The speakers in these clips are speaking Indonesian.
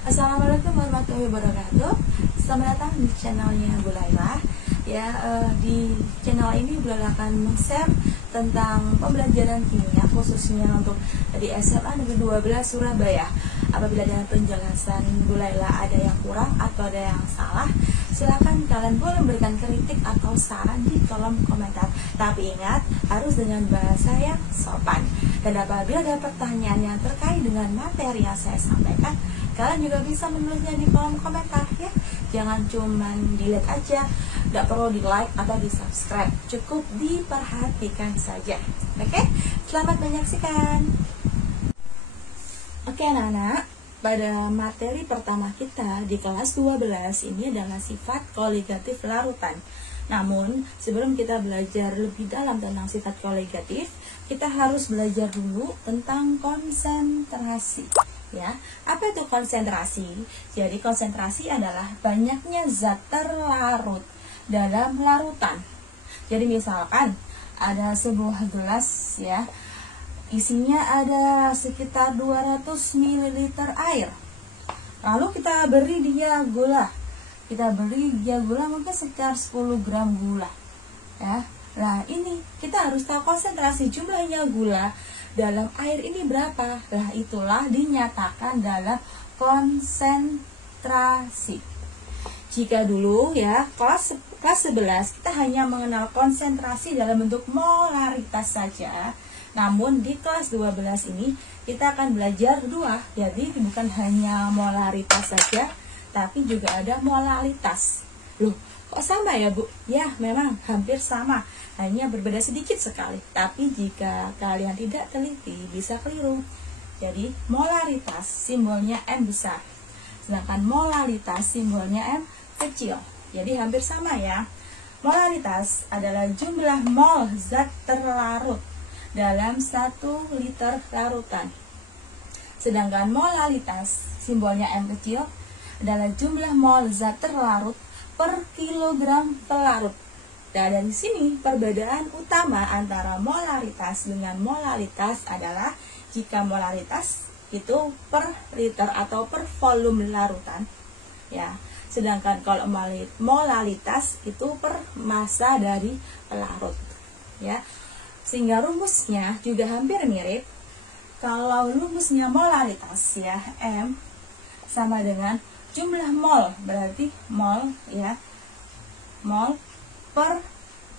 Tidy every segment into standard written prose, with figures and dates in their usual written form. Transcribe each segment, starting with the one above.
Assalamualaikum warahmatullahi wabarakatuh. Selamat datang di channelnya Bu Laila. Di channel ini Bu Laila akan men-share tentang pembelajaran kimia khususnya untuk di SMA Negeri 12 Surabaya. Apabila dengan penjelasan Bu Laila ada yang kurang atau ada yang salah, silakan kalian boleh memberikan kritik atau saran di kolom komentar. Tapi ingat, harus dengan bahasa yang sopan. Dan apabila ada pertanyaan yang terkait dengan materi yang saya sampaikan, kalian juga bisa menulisnya di kolom komentar ya. Jangan cuman dilihat aja, tidak perlu di like atau di subscribe, cukup diperhatikan saja. Oke, selamat menyaksikan. Oke anak-anak, pada materi pertama kita di kelas 12 ini adalah sifat koligatif larutan. Namun, sebelum kita belajar lebih dalam tentang sifat koligatif, kita harus belajar dulu tentang konsentrasi. Ya, apa itu konsentrasi? Jadi konsentrasi adalah banyaknya zat terlarut dalam larutan. Jadi misalkan ada sebuah gelas ya, isinya ada sekitar 200 ml air. Lalu kita beri dia gula. Mungkin sekitar 10 gram gula. Ya. Nah, ini kita harus tahu konsentrasi jumlahnya gula dalam air ini berapa. Nah, itulah dinyatakan dalam konsentrasi. Jika dulu ya, kelas 11 kita hanya mengenal konsentrasi dalam bentuk molaritas saja. Namun di kelas 12 ini kita akan belajar dua. Jadi bukan hanya molaritas saja, tapi juga ada molalitas. Loh, kok sama ya Bu? Ya, memang hampir sama, hanya berbeda sedikit sekali. Tapi jika kalian tidak teliti, bisa keliru. Jadi, molaritas simbolnya M besar, sedangkan molalitas simbolnya M kecil. Jadi hampir sama ya. Molaritas adalah jumlah mol zat terlarut dalam 1 liter larutan. Sedangkan molalitas simbolnya M kecil adalah jumlah mol zat terlarut per kilogram pelarut. Dan dari sini perbedaan utama antara molaritas dengan molalitas adalah jika molaritas itu per liter atau per volume larutan ya. Sedangkan kalau molalitas itu per massa dari pelarut ya. Sehingga rumusnya juga hampir mirip. Kalau rumusnya molaritas ya, M sama dengan jumlah mol, berarti mol ya, mol per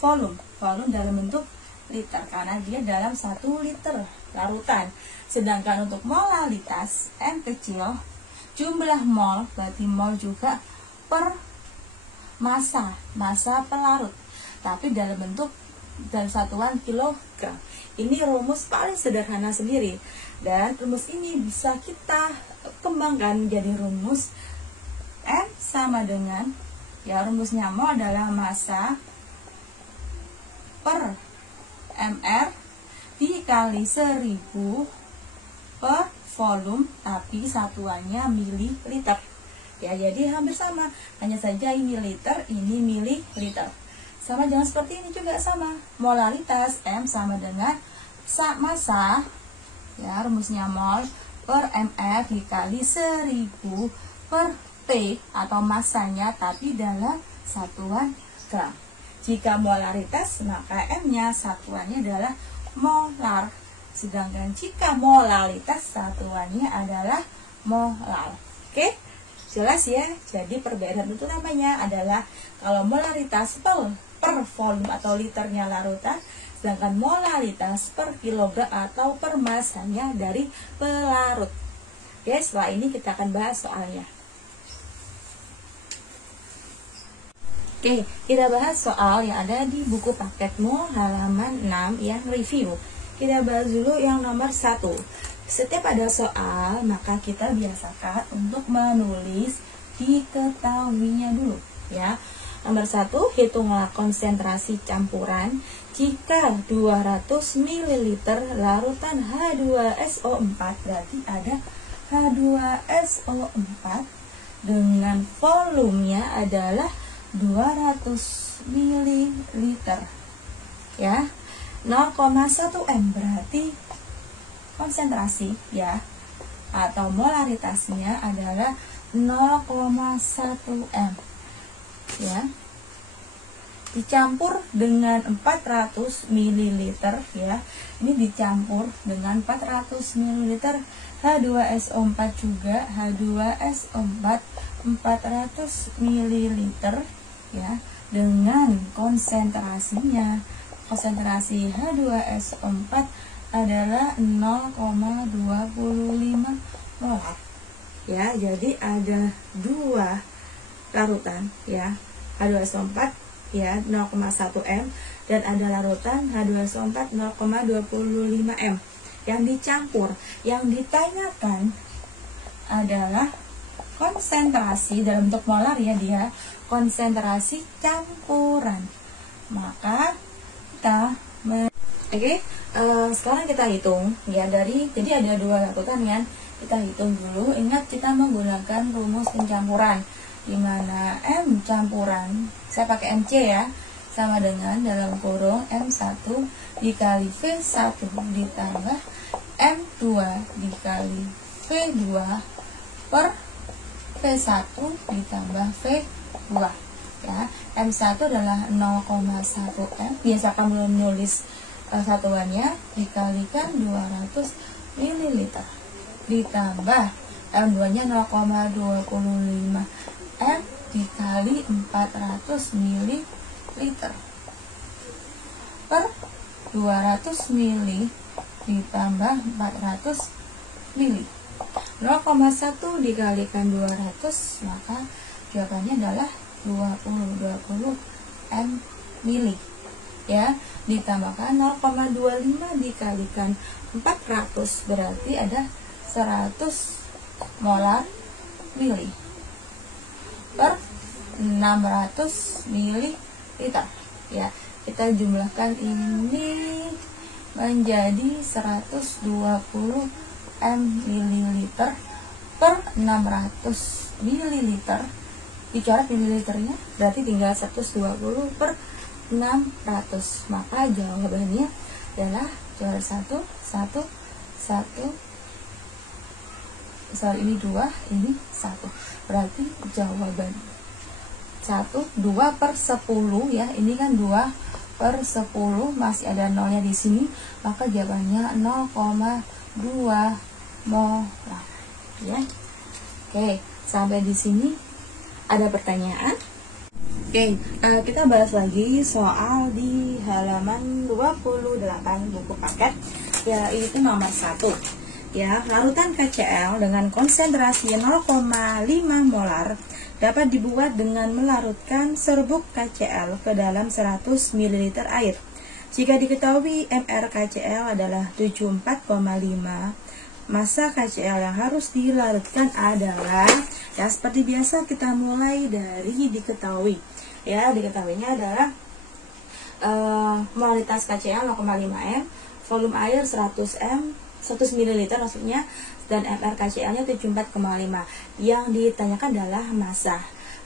volume dalam bentuk liter karena dia dalam 1 liter larutan. Sedangkan untuk molalitas M kecil, jumlah mol berarti mol juga per massa pelarut, tapi dalam bentuk dan satuan kilogram. Ini rumus paling sederhana sendiri, dan rumus ini bisa kita kembangkan jadi rumus M sama dengan ya, rumusnya mol adalah massa per mR dikali 1000 per volume, tapi satuannya mililiter ya. Jadi hampir sama, hanya saja ini liter, ini mililiter. Sama jangan seperti ini juga sama. Molalitas M sama dengan massa ya, rumusnya mol per mR dikali 1000 per T atau massanya, tapi dalam satuan gram. Jika molaritas maka M-nya satuannya adalah molar. Sedangkan jika molalitas satuannya adalah molar. Oke? Jelas ya? Jadi perbedaan itu namanya adalah kalau molaritas per volume atau liternya larutan, sedangkan molalitas per kilogram atau per massanya dari pelarut. Oke, setelah ini kita akan bahas soalnya. Oke, kita bahas soal yang ada di buku paketmu halaman 6 yang review. Kita bahas dulu yang nomor 1. Setiap ada soal, maka kita biasakan untuk menulis diketahuinya dulu ya. Nomor 1, hitunglah konsentrasi campuran jika 200 ml larutan H2SO4, berarti ada H2SO4 dengan volumenya adalah 200 ml ya. 0,1 M berarti konsentrasi ya. atau molaritasnya adalah 0,1 M ya. Dicampur dengan 400 ml ya. Ini dicampur dengan 400 ml H2SO4 juga, H2SO4 400 ml ya, dengan konsentrasinya, konsentrasi H2SO4 adalah 0,25 molar ya. Jadi ada dua larutan ya, H2SO4 ya 0,1 M, dan ada larutan H2SO4 0,25 M yang dicampur. Yang ditanyakan adalah konsentrasi dalam bentuk molar ya, dia konsentrasi campuran. Maka kita sekarang kita hitung ya, jadi ada dua larutan kan, kita hitung dulu. Ingat kita menggunakan rumus pencampuran, dimana M campuran saya pakai MC ya, sama dengan dalam kurung M1 dikali V1 ditambah M2 dikali V2 per V1 ditambah V2 ya. M1 adalah 0,1 M, biasa kamu menulis satuannya, dikalikan 200 ml ditambah M2 nya 0,25 M dikali 400 ml per 200 ml ditambah 400 ml. 0,1 dikalikan 200, maka jawabannya adalah 20 ml ya. Ditambahkan 0,25 dikalikan 400 berarti ada 100 molar mili per 600 ml ya. Kita jumlahkan ini menjadi 120 ml per 600 ml. Dicoret mililiternya, berarti tinggal 120 per 600. Maka jawabannya adalah coret 1, ini 2, ini 1. Berarti jawaban 2 per 10 ya. Ini kan 2 per 10, masih ada nolnya di sini, maka jawabannya 0,2 molar ya. Oke, sampai di sini ada pertanyaan? Oke, kita bahas lagi soal di halaman 28 buku paket, yaitu nomor 1 ya. Larutan KCl dengan konsentrasi 0,5 molar dapat dibuat dengan melarutkan serbuk KCl ke dalam 100 ml air. Jika diketahui MR KCl adalah 74,5, massa KCl yang harus dilarutkan adalah, ya seperti biasa kita mulai dari diketahui ya. Diketahuinya adalah molaritas KCl 0,5 M, volume air 100 ml maksudnya, dan MR KCl-nya 74,5. Yang ditanyakan adalah massa.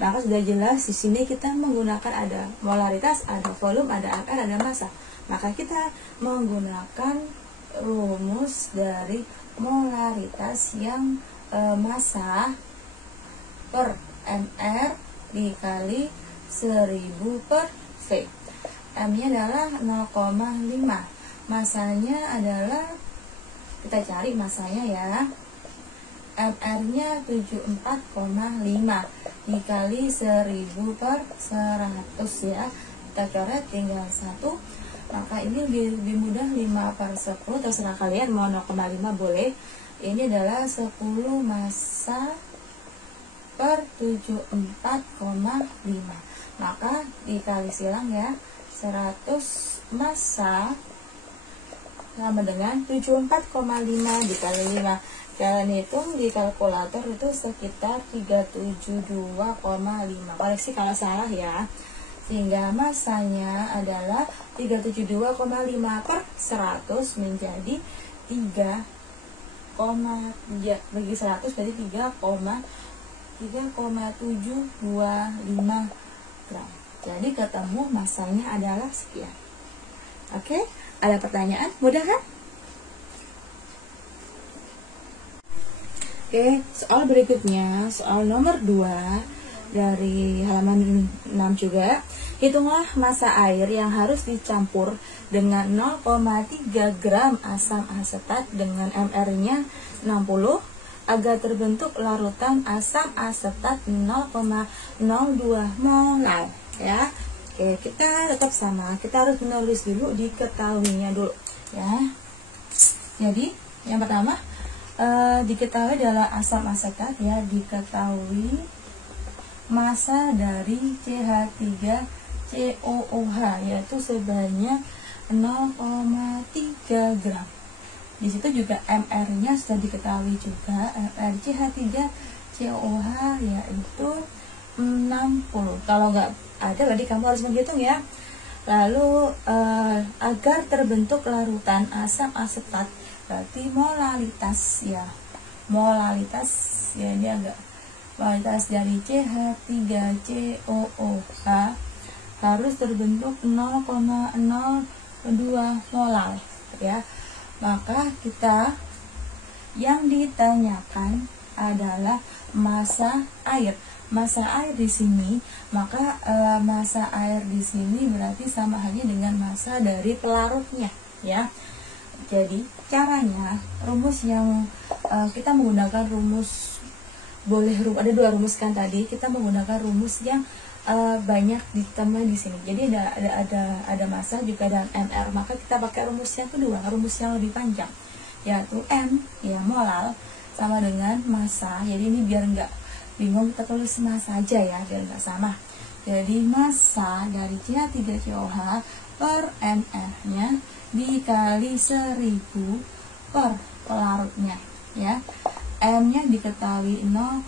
Maka sudah jelas di sini kita menggunakan ada molaritas, ada volume, ada MR, ada massa. Maka kita menggunakan rumus dari molaritas yang massa per MR dikali 1000 per V. M-nya adalah 0,5. Masanya adalah, kita cari masanya ya, MR-nya 74,5 dikali 1000 per 100 ya. Kita coret tinggal 1. Maka ini lebih mudah, 5 per 10, terserah kalian mau 0,5 boleh. Ini adalah 10 massa per 74,5. Maka dikali silang ya, 100 massa sama dengan 74,5 dikali 5. Kalian hitung di kalkulator itu sekitar 372,5. Koreksi kalau salah ya. Sehingga massanya adalah 372,5 per 100 menjadi 3, bagi 100 berarti 3,725 gram. Jadi ketemu massanya adalah sekian. Oke, ada pertanyaan? Mudah kan? Oke, soal berikutnya, soal nomor 2 dari halaman 6 juga. Hitunglah massa air yang harus dicampur dengan 0,3 gram asam asetat dengan mR-nya 60 agar terbentuk larutan asam asetat 0,02 molar ya. Oke, kita tetap sama. Kita harus menulis dulu diketahuinya dulu ya. Jadi, yang pertama diketahui adalah asam asetat ya, diketahui massa dari CH3COOH yaitu sebanyak 0,3 gram. Di situ juga mR-nya sudah diketahui juga, mR CH3COOH yaitu 60. Kalau nggak ada berarti kamu harus menghitung ya. Lalu agar terbentuk larutan asam asetat berarti molalitas ya. Molalitas ya, ini agak molalitas dari CH3COOH harus terbentuk 0,02 molar ya. Maka kita yang ditanyakan adalah massa air. Massa air di sini, maka massa air di sini berarti sama halnya dengan massa dari pelarutnya ya. Jadi caranya rumus yang kita menggunakan rumus ada dua rumus kan tadi, kita menggunakan rumus yang banyak ditambah di sini. Jadi ada massa juga dan mR, maka kita pakai rumus yang kedua, rumus yang lebih panjang yaitu M ya, molal sama dengan massa. Jadi ini biar enggak bingung kita tulis massa aja ya, biar enggak sama. Jadi massa dari CH3COOH per mR-nya dikali 1000 per pelarutnya ya. M-nya diketahui 0,02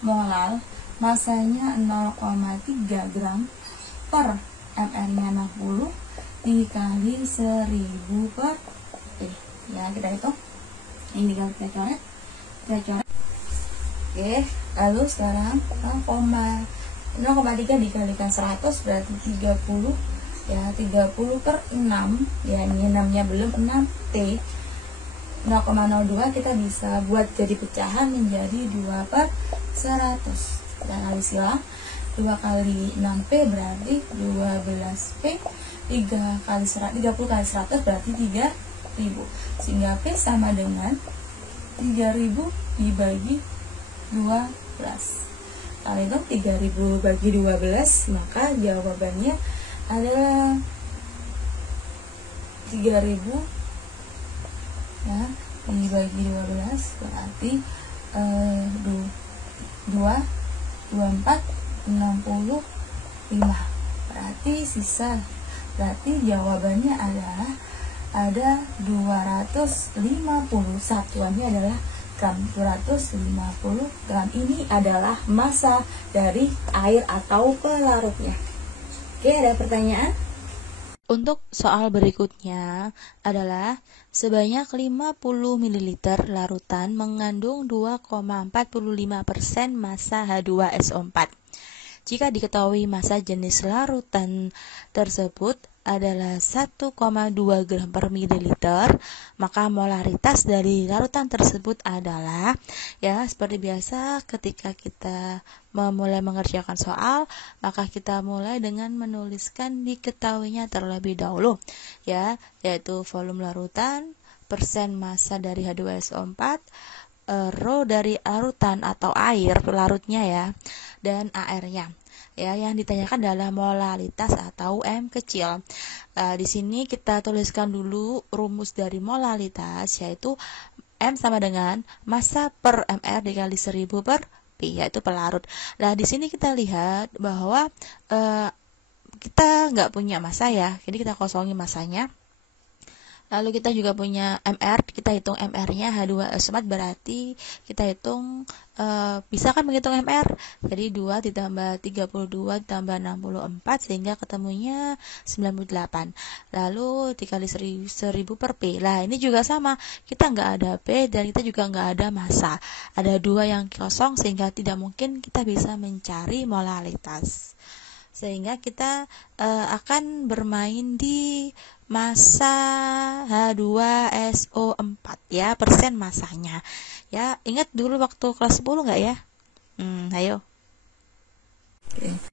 molar, massanya 0,3 gram per mR-nya 60 dikali 1000 per P ya, kita hitung. Ini kita coret. Oke, lalu sekarang 0,3 dikalikan 100 berarti 30 ya, 30 per 6 ya, ini 6 nya belum, 6 T. 0,02 kita bisa buat jadi pecahan menjadi 2 per 100. Kita kali silang, 2 kali 6P berarti 12P, 30 kali 100 berarti 3000, sehingga P sama dengan 3000 dibagi 12. Kalau itu 3000 bagi 12, maka jawabannya adalah 3000 ya, dibagi 12 berarti 2, 24, 65 berarti sisa, berarti jawabannya adalah ada 250, satuannya adalah gram, 250 gram. Ini adalah massa dari air atau pelarutnya. Oke, ada pertanyaan? Untuk soal berikutnya adalah sebanyak 50 ml larutan mengandung 2,45% massa H2SO4. Jika diketahui massa jenis larutan tersebut adalah 1,2 gram per mililiter, maka molaritas dari larutan tersebut adalah, ya seperti biasa ketika kita memulai mengerjakan soal, maka kita mulai dengan menuliskan diketahuinya terlebih dahulu, ya, yaitu volume larutan, persen massa dari H2SO4, rho dari larutan atau air pelarutnya ya, dan AR-nya. Ya, yang ditanyakan adalah molalitas atau M kecil. Di sini kita tuliskan dulu rumus dari molalitas, yaitu M sama dengan massa per mR dikali 1000 per P, yaitu pelarut. Nah, di sini kita lihat bahwa kita nggak punya massa ya, jadi kita kosongin massanya. Lalu kita juga punya MR, kita hitung MR-nya H2SO4 berarti kita hitung, bisa kan menghitung MR? Jadi 2 ditambah 32 ditambah 64 sehingga ketemunya 98. Lalu dikali 1000 per P. Lah ini juga sama, kita nggak ada P dan kita juga nggak ada massa. Ada 2 yang kosong sehingga tidak mungkin kita bisa mencari molalitas. Sehingga kita akan bermain di massa H2SO4 ya, persen massanya. Ya, ingat dulu waktu kelas 10 nggak ya? Ayo.